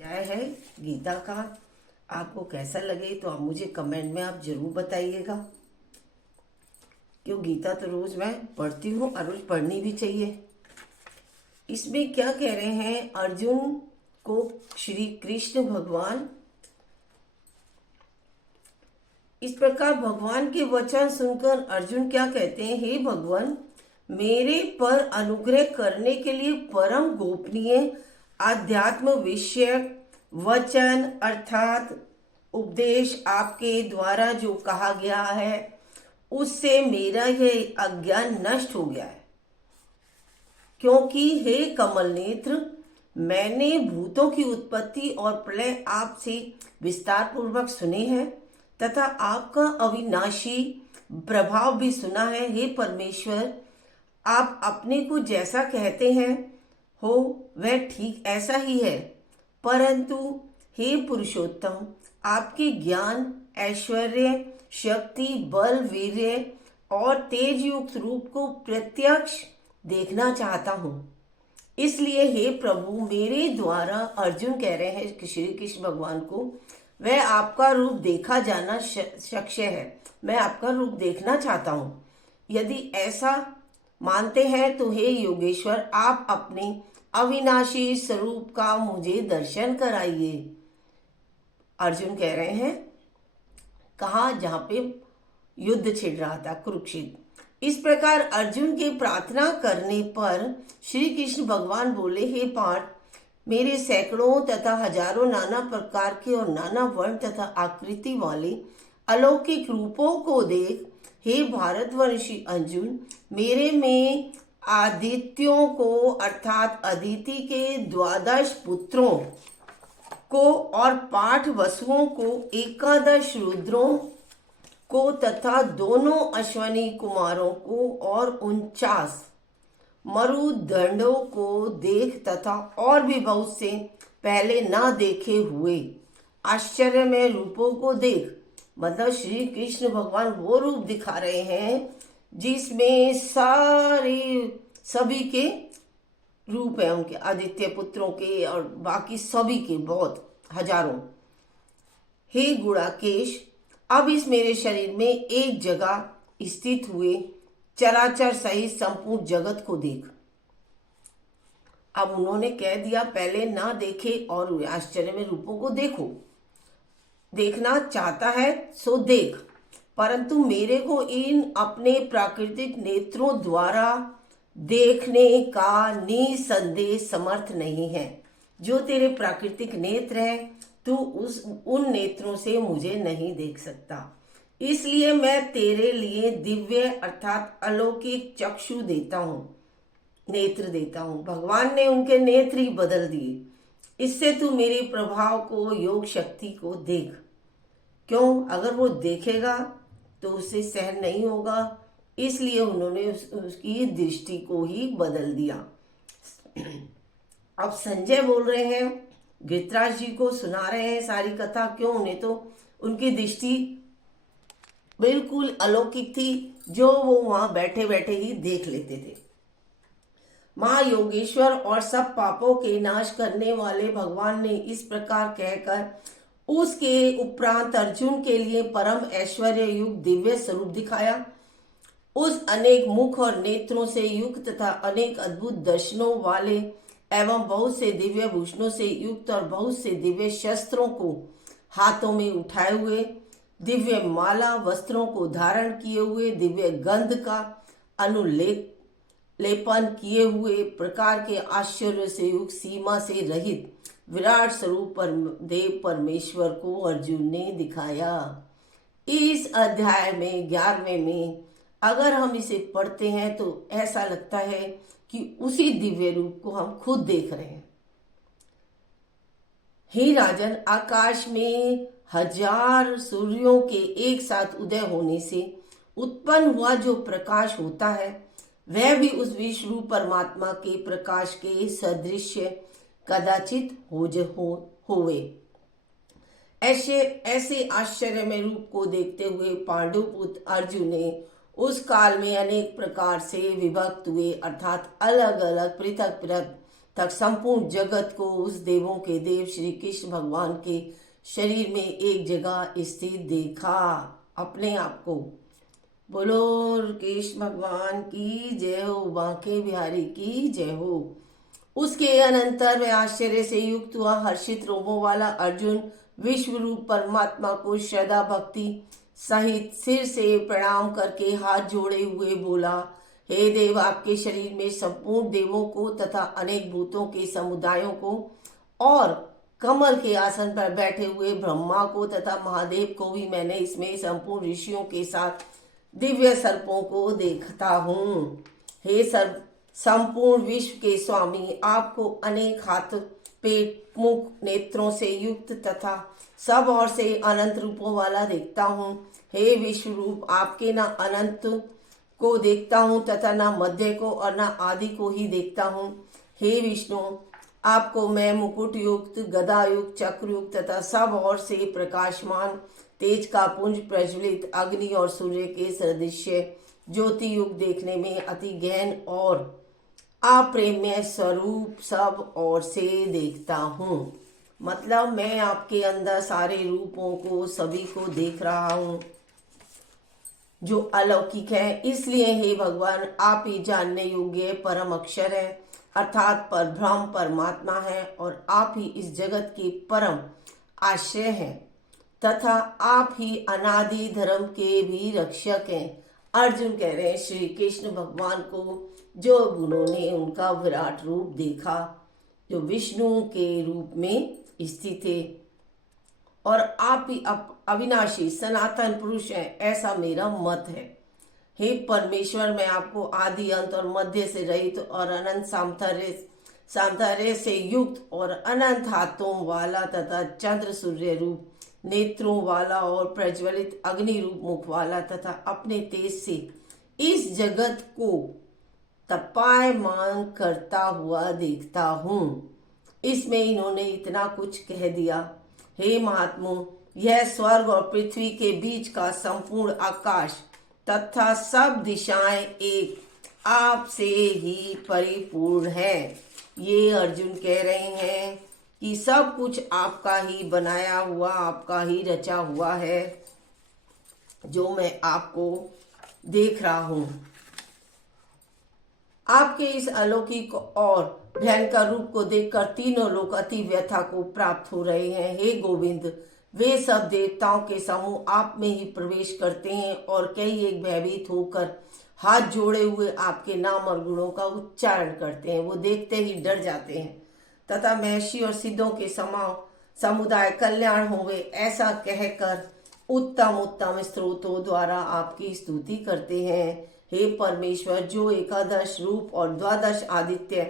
अध्याय है गीता का। आपको कैसा लगे तो आप मुझे कमेंट में आप जरूर बताइएगा। क्यों गीता तो रोज मैं पढ़ती हूँ और रोज पढ़नी भी चाहिए। इसमें क्या कह रहे हैं अर्जुन को श्री कृष्ण भगवान। इस प्रकार भगवान के वचन सुनकर अर्जुन क्या कहते हैं, हे भगवान, मेरे पर अनुग्रह करने के लिए परम गोपनीय आध्यात्म विषयक वचन अर्थात उपदेश आपके द्वारा जो कहा गया है उससे मेरा यह अज्ञान नष्ट हो गया है। क्योंकि हे कमल नेत्र, मैंने भूतों की उत्पत्ति और प्रलय आपसे विस्तार पूर्वक सुने हैं तथा आपका अविनाशी प्रभाव भी सुना है। हे परमेश्वर, आप अपने को जैसा कहते हैं हो वह ठीक ऐसा ही है, परंतु हे पुरुषोत्तम, आपके ज्ञान, ऐश्वर्य, शक्ति, बल, वीर्य और तेज युक्त रूप को प्रत्यक्ष देखना चाहता हूँ। इसलिए हे प्रभु, मेरे द्वारा अर्जुन कह रहे हैं कि श्री कृष्ण भगवान को, वह आपका रूप देखा जाना शक्य है। मैं आपका रूप देखना चाहता हूँ। यदि ऐसा मानते हैं तो हे योगेश्वर, आप अपने अविनाशी स्वरूप का मुझे दर्शन कराइए। अर्जुन कह रहे हैं कहा जहां पे युद्ध छिड़ रहा था, कुरुक्षेत्र। इस प्रकार अर्जुन के प्रार्थना करने पर श्री कृष्ण भगवान बोले, हे पार्थ, मेरे सैकड़ों तथा हजारों नाना प्रकार के और नाना वर्ण तथा आकृति वाले अलौकिक रूपों को देख। हे भारतवर्षी अर्जुन, मेरे में आदित्यों को अर्थात अदिति के 12 पुत्रों को और 8 वसुओं को, 11 रुद्रों को तथा दोनों अश्वनी कुमारों को और 49 मरुदंडों को देख तथा और भी बहुत से पहले ना देखे हुए आश्चर्यमय रूपों को देख। मतलब श्री कृष्ण भगवान वो रूप दिखा रहे हैं जिसमें सभी के रूप है, उनके आदित्य पुत्रों के और बाकी सभी के बहुत हजारों। हे गुणाकेश, अब इस मेरे शरीर में एक जगह स्थित हुए चराचर सहित संपूर्ण जगत को देख। अब उन्होंने कह दिया पहले ना देखे और आश्चर्य में रूपों को देखो। देखना चाहता है सो देख, परंतु मेरे को इन अपने प्राकृतिक नेत्रों द्वारा देखने का निसंदेह समर्थ नहीं है। जो तेरे प्राकृतिक नेत्र है तू उन नेत्रों से मुझे नहीं देख सकता। इसलिए मैं तेरे लिए दिव्य अर्थात अलौकिक चक्षु देता हूँ, नेत्र देता हूँ। भगवान ने उनके नेत्र ही बदल दिए। इससे तू मेरे प्रभाव को, योग शक्ति को देख। क्यों? अगर वो देखेगा तो उसे सहन नहीं होगा, इसलिए उन्होंने उसकी दृष्टि को ही बदल दिया। अब संजय बोल रहे हैं, धृतराज जी को सुना रहे हैं सारी कथा। क्यों? उन्हें तो उनकी दृष्टि बिल्कुल अलौकिक थी, जो वो वहां बैठे बैठे ही देख लेते थे। मां योगेश्वर और सब पापों के नाश करने वाले भगवान ने इस प्रकार कहकर उसके उपरांत अर्जुन के लिए परम ऐश्वर्य युक्त दिव्य स्वरूप दिखाया। उस अनेक मुख और नेत्रों से युक्त तथा अनेक अद्भुत दर्शनों वाले एवं बहुत से दिव्य भूषणों से युक्त और बहुत से दिव्य शस्त्रों को हाथों में उठाए हुए, दिव्य माला वस्त्रों को धारण किए हुए, दिव्य गंध का अनुलेपन किए हुए, प्रकार के आश्चर्य से युक्त, सीमा से रहित विराट स्वरूप देव परमेश्वर को अर्जुन ने दिखाया। इस अध्याय में 11वें में अगर हम इसे पढ़ते हैं तो ऐसा लगता है कि उसी दिव्य रूप को हम खुद देख रहे हैं। हे राजन, आकाश में 1000 सूर्यों के एक साथ उदय होने से उत्पन्न हुआ जो प्रकाश होता है वह भी उस विश्व रूप परमात्मा के प्रकाश के सदृश कदाचित होवे। ऐसे आश्चर्यमय रूप को देखते हुए पांडुपुत्र अर्जुन ने उस काल में अनेक प्रकार से विभक्त हुए अर्थात अलग अलग पृथक पृथक तक संपूर्ण जगत को उस देवों के देव श्री कृष्ण भगवान के शरीर में एक जगह स्थित देखा। अपने आप को बोलो कृष्ण भगवान की जय हो, बांके बिहारी की जय हो। उसके अनंतर में आश्चर्य से युक्त हुआ हर्षित रोमों वाला अर्जुन विश्व रूप परमात्मा को श्रद्धा भक्ति सहित सिर से प्रणाम करके हाथ जोड़े हुए बोला, हे देव, आपके शरीर में संपूर्ण देवों को तथा अनेक भूतों के समुदायों को और कमल के आसन पर बैठे हुए ब्रह्मा को तथा महादेव को भी मैंने इसमें संपूर्ण ऋषियों के साथ दिव्य सर्पों को देखता हूँ। हे सर्प, संपूर्ण विश्व के स्वामी, आपको अनेक हाथ, पेट, मुख, नेत्रों से युक्त तथा सब ओर से अनंत रूपों वाला देखता हूँ। हे विश्व रूप, आपके न अनंत को देखता हूँ तथा न मध्य को और न आदि को ही देखता हूँ। हे विष्णु, आपको मैं मुकुट युक्त, गदा युक्त, चक्र युक्त तथा सब ओर से प्रकाशमान तेज का पुंज प्रज्वलित अग्नि और सूर्य के सदृश्य ज्योति युग देखने में अति गहन और अप्रेम्य स्वरूप सब ओर से देखता हूँ। मतलब मैं आपके अंदर सारे रूपों को, सभी को देख रहा हूँ जो अलौकिक है। इसलिए हे भगवान, आप ही जानने योग्य परम अक्षर है, अर्थात परब्रह्म परमात्मा है और आप ही इस जगत के परम आश्रय हैं तथा आप ही अनादि धर्म के भी रक्षक हैं। अर्जुन कह रहे हैं श्री कृष्ण भगवान को, जो उन्होंने उनका विराट रूप देखा, जो विष्णु के रूप में स्थित थे और आप ही अविनाशी सनातन पुरुष हैं, ऐसा मेरा मत है। हे परमेश्वर, मैं आपको आदि अंत और मध्य से रहित और अनंत सामर्थ्य से युक्त और अनंत हाथों वाला तथा चंद्र सूर्य रूप नेत्रों वाला और प्रज्वलित अग्नि रूप मुख वाला तथा अपने तेज से इस जगत को तपायमान करता हुआ देखता हूँ। इसमें इन्होंने इतना कुछ कह दिया। हे महात्मो, यह स्वर्ग और पृथ्वी के बीच का संपूर्ण आकाश तथा सब दिशाएं एक आपसे ही परिपूर्ण है। ये अर्जुन कह रहे हैं कि सब कुछ आपका ही बनाया हुआ, आपका ही रचा हुआ है, जो मैं आपको देख रहा हूं। आपके इस अलौकिक और भयंकर रूप को देखकर तीनों लोग अति व्यथा को प्राप्त हो रहे हैं। हे गोविंद, वे सब देवताओं के समूह आप में ही प्रवेश करते हैं और कई एक भयभीत होकर हाथ जोड़े हुए आपके नाम और गुणों का उच्चारण करते हैं। वो देखते ही डर जाते हैं तथा महर्षि और सिद्धों के समुदाय कल्याण होवे ऐसा कहकर उत्तम उत्तम स्त्रोतों द्वारा आपकी स्तुति करते हैं। हे परमेश्वर, जो एकादश रूप और द्वादश आदित्य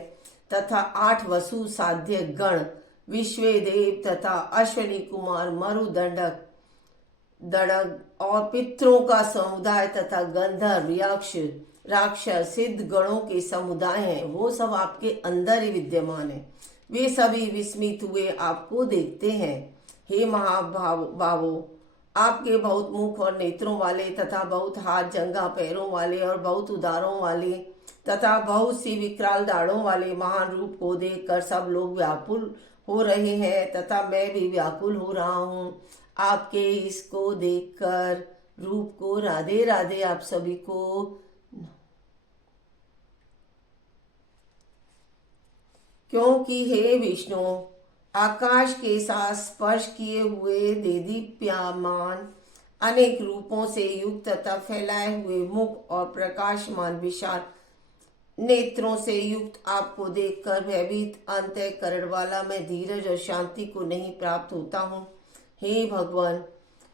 तथा 8 वसु साध्य गण, विश्व देव तथा अश्वनी कुमार, मरुदंडक दड़ग और पितरों का समुदाय तथा गंधर्व, यक्ष, राक्षस, सिद्ध गणों के समुदाय हैं, वो सब आपके अंदर ही विद्यमान है। वे सभी विस्मित हुए आपको देखते हैं। हे महाभावो, आपके बहुत मुख और नेत्रों वाले तथा बहुत हाथ, जंघा, पैरों वाले और बहुत उदारों वाले तथा बहुत सी विकराल दाढ़ों वाले महान रूप को देखकर सब लोग व्याकुल हो रहे हैं तथा मैं भी व्याकुल हो रहा हूँ आपके इसको देखकर रूप को। राधे राधे आप सभी को। क्योंकि हे विष्णु, आकाश के साथ स्पर्श किए हुए देदीप्यमान अनेक रूपों से युक्त तथा फैलाए हुए मुख और प्रकाशमान विशाल नेत्रों से युक्त आपको देखकर भयभीत अंतःकरण वाला मैं धीरज और शांति को नहीं प्राप्त होता हूँ। हे भगवान,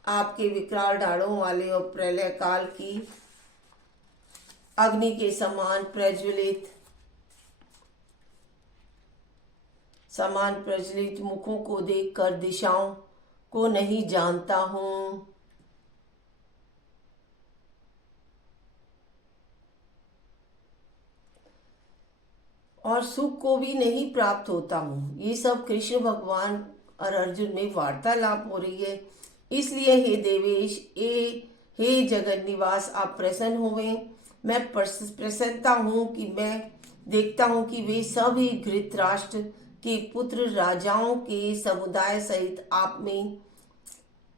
आपके विकराल डाढ़ों वाले और प्रलय काल की अग्नि के समान प्रज्वलित मुखों को देखकर दिशाओं को नहीं जानता हूँ और सुख को भी नहीं प्राप्त होता हूँ। ये सब कृष्ण भगवान और अर्जुन में वार्तालाप हो रही है। इसलिए हे देवेश, हे जगन निवास, आप प्रसन्न होवें। मैं प्रसन्नता हूँ कि मैं देखता हूँ कि वे सभी धृतराष्ट्र के पुत्र राजाओं के समुदाय सहित आप में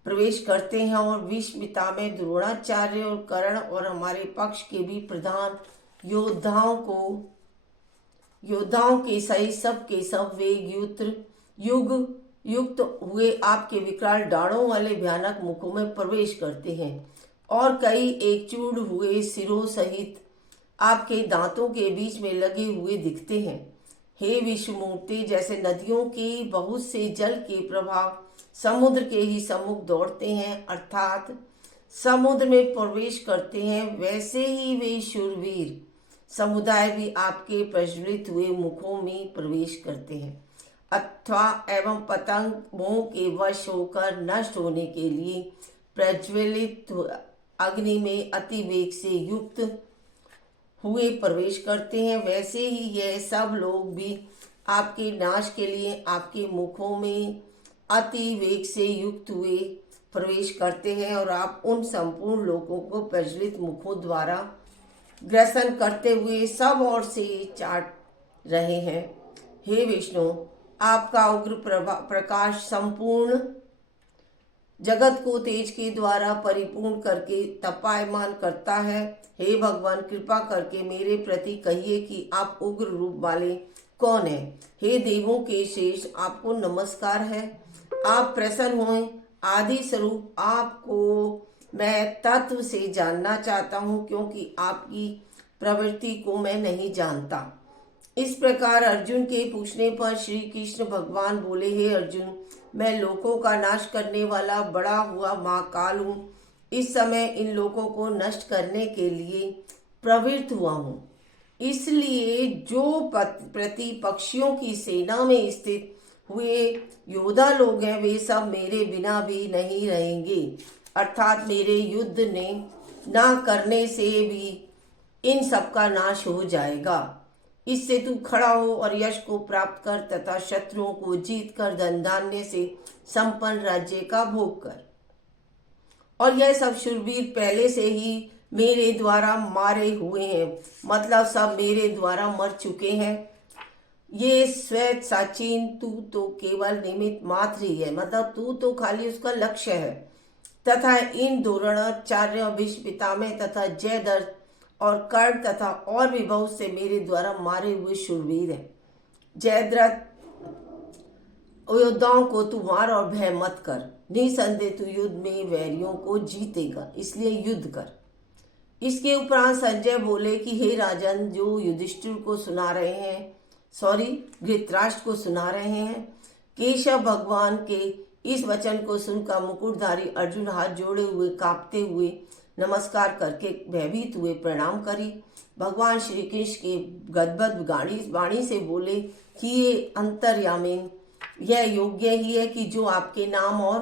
प्रवेश करते हैं और विश्व पिता में द्रोणाचार्य और कर्ण और हमारे पक्ष के भी प्रधान योद्धाओं के सहित सब के सब वे युक्त हुए आपके विकराल डाढ़ों वाले भयानक मुखों में प्रवेश करते हैं और कई एकचूड़ हुए सिरों सहित आपके दांतों के बीच में लगे हुए दिखते हैं। हे विश्वमूर्ति, जैसे नदियों के बहुत से जल के प्रवाह समुद्र के ही सम्मुख दौड़ते हैं अर्थात समुद्र में प्रवेश करते हैं, वैसे ही वे शूरवीर समुदाय भी आपके प्रज्वलित हुए मुखों में प्रवेश करते हैं अथवा एवं पतंग मोह के वश होकर नष्ट होने के लिए प्रज्वलित अग्नि में अति वेग से युक्त हुए प्रवेश करते हैं, वैसे ही यह सब लोग भी आपके नाश के लिए आपके मुखों में अति वेग से युक्त हुए प्रवेश करते हैं और आप उन संपूर्ण लोगों को प्रज्वलित मुखों द्वारा ग्रसन करते हुए सब ओर से चाट रहे हैं। हे विष्णु, आपका उग्र प्रकाश संपूर्ण जगत को तेज के द्वारा परिपूर्ण करके तपायमान करता है। हे भगवान, कृपा करके मेरे प्रति कहिए कि आप उग्र रूप वाले कौन हैं। हे देवों के शेष, आपको नमस्कार है। आप प्रसन्न हों। आदि स्वरूप आपको मैं तत्व से जानना चाहता हूँ, क्योंकि आपकी प्रवृत्ति को मैं नहीं जानता। इस प्रकार अर्जुन के पूछने पर श्री कृष्ण भगवान बोले, हे अर्जुन, मैं लोकों का नाश करने वाला बड़ा हुआ महाकाल हूँ। इस समय इन लोगों को नष्ट करने के लिए प्रवृत्त हुआ हूँ। इसलिए जो प्रतिपक्षियों की सेना में स्थित हुए योद्धा लोग हैं, वे सब मेरे बिना भी नहीं रहेंगे, अर्थात मेरे युद्ध ने ना करने से भी इन सब का नाश हो जाएगा। इससे तू खड़ा हो और यश को प्राप्त कर तथा शत्रुओं को जीत कर धन धान्य से संपन्न राज्य का भोग कर। और यह सब शूरवीर पहले से ही मेरे द्वारा मारे हुए हैं, मतलब सब मेरे द्वारा मर चुके हैं। ये श्वेत साचीन, तू तो केवल निमित्त मात्र ही है, मतलब तू तो खाली उसका लक्ष्य है। तथा इन द्रोणाचार्य, भीष्म पितामह तथा जयद्रथ और कर्ण तथा और भी बहुत से मेरे द्वारा मारे हुए शूरवीर हैं। जयद्रथ, योद्धाओं को तू मार और भय मत कर। निसंदेह तू युद्ध में वैरियों को जीतेगा, इसलिए युद्ध कर। इसके उपरांत संजय बोले कि हे राजन, जो युधिष्ठिर को सुना रहे हैं, धृतराष्ट्र को सुना रहे हैं, केशव भगवान के इस वचन को सुनकर मुकुटधारी अर्जुन हाथ जोड़े हुए कांपते हुए नमस्कार करके भयभीत हुए प्रणाम करी। भगवान श्री कृष्ण के गदगद वाणी से बोले कि ये अंतर्यामीन, यह योग्य ही है कि जो आपके नाम और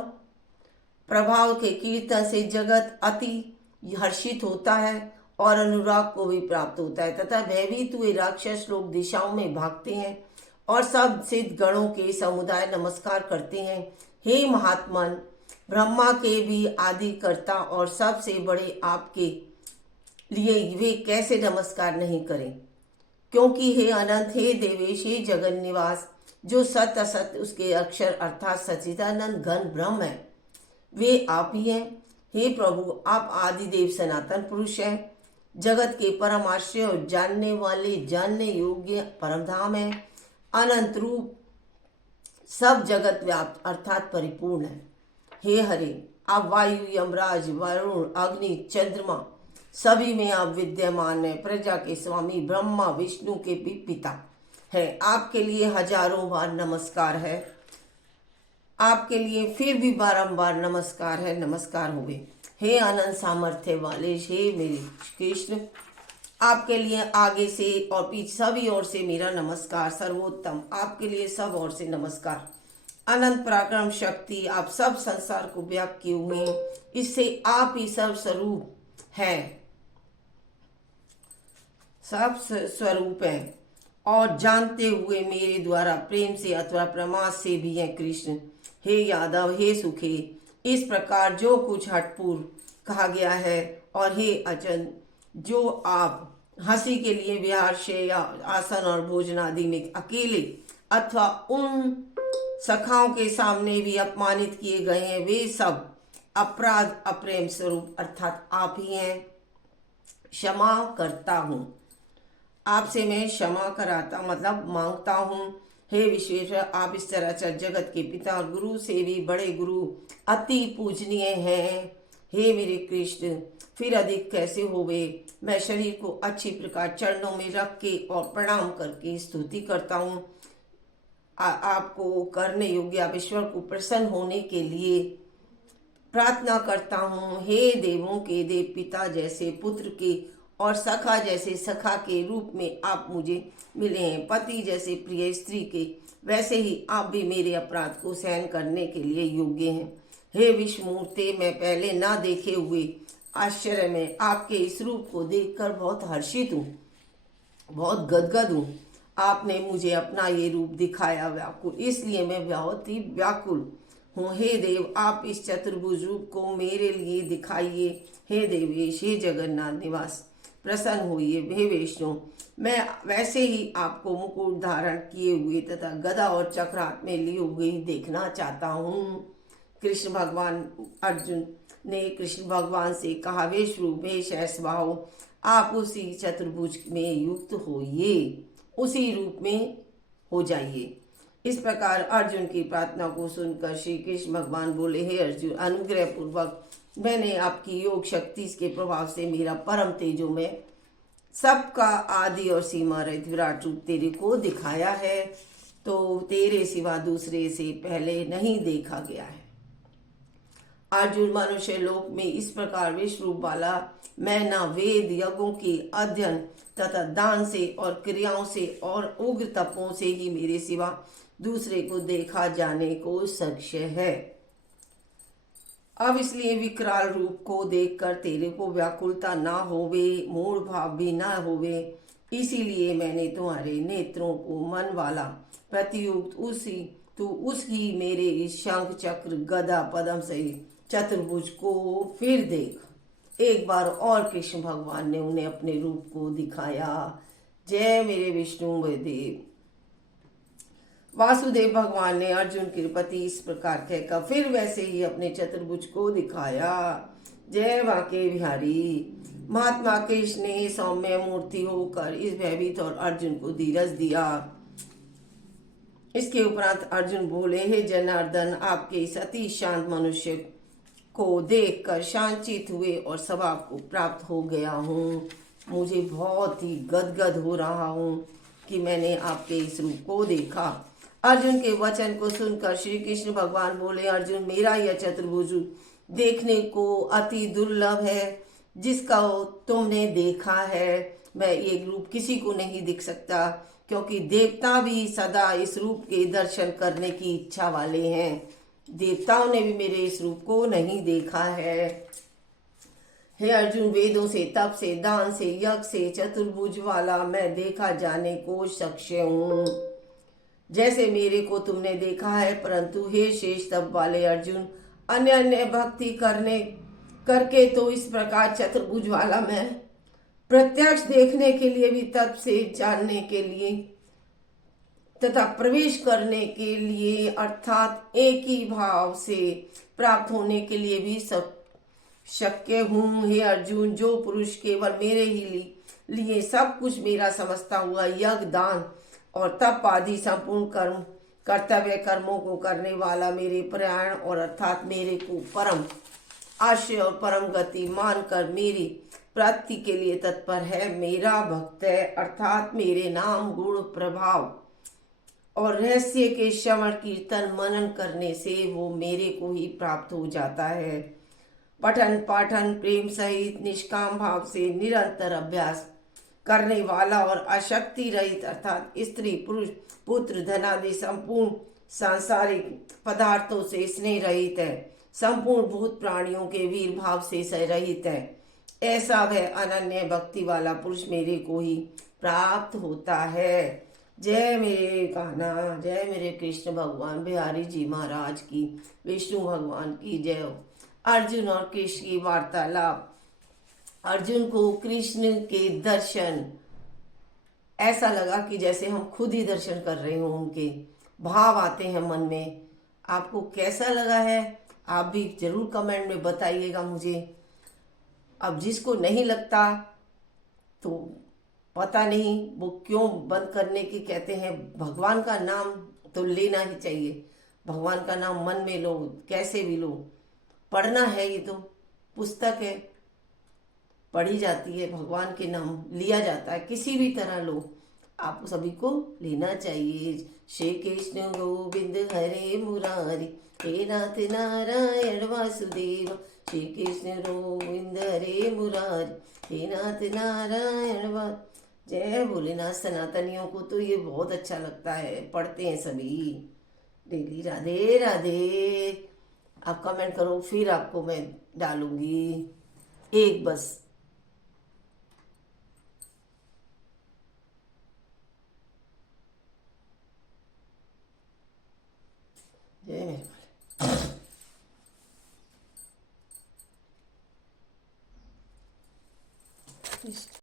प्रभाव के कीर्तन से जगत अति हर्षित होता है और अनुराग को भी प्राप्त होता है, तथा भयभीत हुए राक्षस लोग दिशाओं में भागते हैं और सब सिद्ध गणों के समुदाय नमस्कार करते हैं। हे महात्मन, ब्रह्मा के भी आदि कर्ता और सबसे बड़े आपके लिए वे कैसे नमस्कार नहीं करें, क्योंकि हे अनंत, हे देवेश, हे जगन निवास, जो सत्य असत्य उसके अक्षर अर्थात सच्चिदानंद घन ब्रह्म है, वे आप ही हैं। हे प्रभु, आप आदिदेव सनातन पुरुष हैं, जगत के परम आश्रय और जानने वाले, जानने योग्य परमधाम है, अनंत रूप, सब जगत व्याप्त अर्थात परिपूर्ण है। हे हरे, आप वायु, यमराज, वरुण, अग्नि, चंद्रमा सभी में आप विद्यमान है। प्रजा के स्वामी ब्रह्मा विष्णु के भी पिता है। आपके लिए हजारों बार नमस्कार है, आपके लिए फिर भी बारंबार नमस्कार है, नमस्कार हो गए। हे अनंत सामर्थ्य वाले, हे मेरे कृष्ण, आपके लिए आगे से और पीछे सभी ओर से मेरा नमस्कार। सर्वोत्तम, आपके लिए सब ओर से नमस्कार। अनंत पराक्रम शक्ति, आप सब संसार को व्याप्त किए हुए हैं, इससे आप ही सब स्वरूप हैं, सब स्वरूप हैं और जानते हुए मेरे द्वारा प्रेम से अथवा प्रमाद से भी हैं कृष्ण। हे यादव, हे सुखे, इस प्रकार जो कुछ हठपूर्व कहा गया है, और हे अचन, जो आप हंसी के लिए विहार से या आसन और भोजन आदि में अकेले अथवा उन सखाओं के सामने भी अपमानित किए गए हैं, वे सब अपराध अप्रेम स्वरूप अर्थात आप ही हैं। क्षमा करता हूँ, आपसे मैं क्षमा कराता मतलब मांगता हूँ। हे विश्वेश्वर, आप इस चराचर जगत के पिता और गुरु से भी बड़े गुरु अति पूजनीय हैं। हे मेरे कृष्ण, फिर अधिक कैसे होवे। मैं शरीर को अच्छी प्रकार चरणों में रख के और प्रणाम करके स्तुति करता हूँ। आपको करने योग्य आप ईश्वर को प्रसन्न होने के लिए प्रार्थना करता हूँ। हे देवों के देव पिता जैसे पुत्र के और सखा जैसे सखा के रूप में आप मुझे मिले हैं, पति जैसे प्रिय स्त्री के वैसे ही आप भी मेरे अपराध को सहन करने के लिए योग्य हैं। हे विष्णुमूर्ते, मैं पहले ना देखे हुए आश्चर्य में आपके इस रूप को देखकर बहुत हर्षित हूँ, बहुत गदगद हूँ। आपने मुझे अपना ये रूप दिखाया व्याकुल, इसलिए मैं बहुत ही व्याकुल हूँ। हे देव, आप इस चतुर्भुज रूप को मेरे लिए दिखाइए। हे देवेश, हे जगन्नाथ निवास, प्रसन्न होइए। हे विष्णु, मैं वैसे ही आपको मुकुट धारण किए हुए तथा गदा और चक्र हाथ में लिए हुए देखना चाहता हूँ। कृष्ण भगवान अर्जुन ने कृष्ण भगवान से कहा, वेश रूप वेश स्वभाव आप उसी चतुर्भुज में युक्त होइए, उसी रूप में हो जाइए। इस प्रकार अर्जुन की प्रार्थना को सुनकर श्री कृष्ण भगवान बोले, हे अर्जुन, अनुग्रह पूर्वक मैंने आपकी योग शक्ति के प्रभाव से मेरा परम तेजो में सबका आदि और सीमा रहित विराट रूप तेरे को दिखाया है, तो तेरे सिवा दूसरे से पहले नहीं देखा गया है। अर्जुन, मनुष्य लोक में इस प्रकार विश्व रूप वाला मैं न वेद यज्ञों के अध्ययन तथा दान से और क्रियाओं से और उग्र तपों से ही मेरे सिवा दूसरे को देखा जाने को सक्ष्य है। अब इसलिए विकराल रूप को देखकर तेरे को व्याकुलता ना होवे, मूढ़ भाव भी ना होवे, इसीलिए मैंने तुम्हारे नेत्रों को मन वाला प्रतियुक्त उसकी मेरे इस शंख चक्र गदा पद्म सहित चतुर्भुज को फिर देख। एक बार और कृष्ण भगवान ने उन्हें अपने रूप को दिखाया। जय मेरे विष्णु देव। वासुदेव भगवान ने अर्जुन के प्रति इस प्रकार कहकर फिर वैसे ही अपने चतुर्भुज को दिखाया। जय बांके बिहारी। महात्मा कृष्ण ने सौम्य मूर्ति होकर इस भयभीत और अर्जुन को धीरज दिया। इसके उपरांत अर्जुन बोले, हे जनार्दन, आपके इस अति शांत मनुष्य को देखकर शांचित हुए और स्वभाव को प्राप्त हो गया हूँ। मुझे बहुत ही गदगद हो रहा हूँ कि मैंने आपके इस रूप को देखा। अर्जुन के वचन को सुनकर श्री कृष्ण भगवान बोले, अर्जुन, मेरा यह चतुर्भुज देखने को अति दुर्लभ है, जिसका तुमने देखा है। मैं ये रूप किसी को नहीं दिख सकता, क्योंकि देवता भी सदा इस रूप के दर्शन करने की इच्छा वाले हैं। देवताओं ने भी मेरे इस रूप को नहीं देखा है। हे अर्जुन, वेदों से, तप से, दान से, यज्ञ से चतुर्भुज वाला मैं देखा जाने को सक्ष्य हूँ, जैसे मेरे को तुमने देखा है। परंतु हे शेष तप वाले अर्जुन, अन्य अन्य भक्ति करके तो इस प्रकार चतुर्भुज वाला मैं प्रत्यक्ष देखने के लिए भी, तप से जानने के लिए तथा प्रवेश करने के लिए अर्थात एक ही भाव से प्राप्त होने के लिए भी सब शक्य हूँ। हे अर्जुन, जो पुरुष केवल मेरे ही लिए सब कुछ मेरा समझता हुआ यज्ञ, दान और तप आदि संपूर्ण कर्तव्य कर्मों को करने वाला, मेरे प्रयाण और अर्थात मेरे को परम आश्रय और परम गति मानकर मेरी प्राप्ति के लिए तत्पर है, मेरा भक्त है, अर्थात मेरे नाम गुण प्रभाव और रहस्य के श्रवण कीर्तन मनन करने से वो मेरे को ही प्राप्त हो जाता है। पठन पाठन प्रेम सहित निष्काम भाव से निरंतर अभ्यास करने वाला और अशक्ति रहित अर्थात स्त्री पुरुष पुत्र धनादि संपूर्ण सांसारिक पदार्थों से स्नेह रहित है, संपूर्ण भूत प्राणियों के वीर भाव से रहित है, ऐसा वह अनन्य भक्ति वाला पुरुष मेरे को ही प्राप्त होता है। जय मेरे कान्हा, जय मेरे कृष्ण भगवान बिहारी जी महाराज की, विष्णु भगवान की जय हो। अर्जुन और कृष्ण की वार्तालाप अर्जुन को कृष्ण के दर्शन ऐसा लगा कि जैसे हम खुद ही दर्शन कर रहे हो, उनके भाव आते हैं मन में। आपको कैसा लगा है आप भी जरूर कमेंट में बताइएगा मुझे। अब जिसको नहीं लगता तो पता नहीं वो क्यों बंद करने की कहते हैं। भगवान का नाम तो लेना ही चाहिए, भगवान का नाम मन में लो, कैसे भी लो, पढ़ना है, ये तो पुस्तक है, पढ़ी जाती है, भगवान के नाम लिया जाता है, किसी भी तरह लो, आप सभी को लेना चाहिए। श्री कृष्ण गोविंद हरे मुरारी, हे नाथ नारायण वासुदेव। श्री कृष्ण गोविंद हरे मुरारी, हे नाथ नारायण वा। जय भोलेनाथ। सनातनियों को तो ये बहुत अच्छा लगता है, पढ़ते हैं सभी डेली। राधे राधे। आप कमेंट करो, फिर आपको मैं डालूंगी एक बस। जय मेरे भोले।